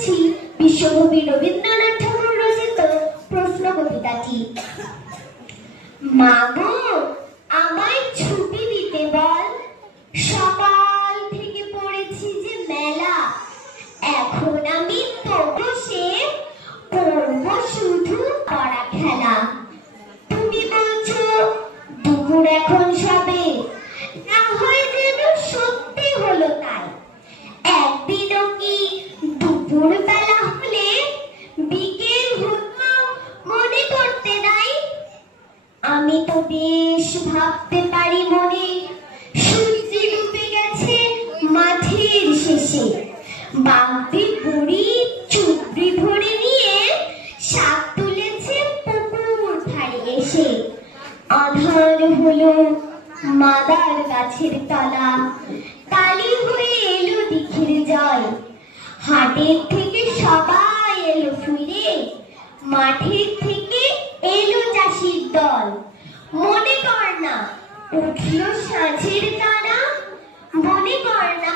বলছি বিশ্বকবি রবীন্দ্রনাথ ঠাকুর রচিত প্রশ্ন কবিতাটি। মা গো, আমায় ছুটি দিতে বল, সকাল থেকে পড়েছি যে মেলা, এখন আমি তো বসে পড়ব শুধু পড়া খেলা। তুমি বলছো দুপুর এখন সবে, না হয় যেন সত্যি হলো তাই। একদিনও কি দুপুর বেলা হলে বিকেল হতো মনে করতে নাই? আমি তো বেশ ভাবতে পারি মনে, সূর্য ডুবে গেছে মাঠের শেষে, বাগদি বুড়ি চুবড়ি ভরে নিয়ে শাক তুলেছে পুকুর ধারে এসে। আঁধার হলো মাদার গাছের তলা, কালি হয়ে এলো দিঘির জল। হাটের থেকে সবাই এলো ফিরে, মাঠের থেকে এলো চাষির দল। মনে কর না উঠলো সাঁঝের তারা, মনে কর না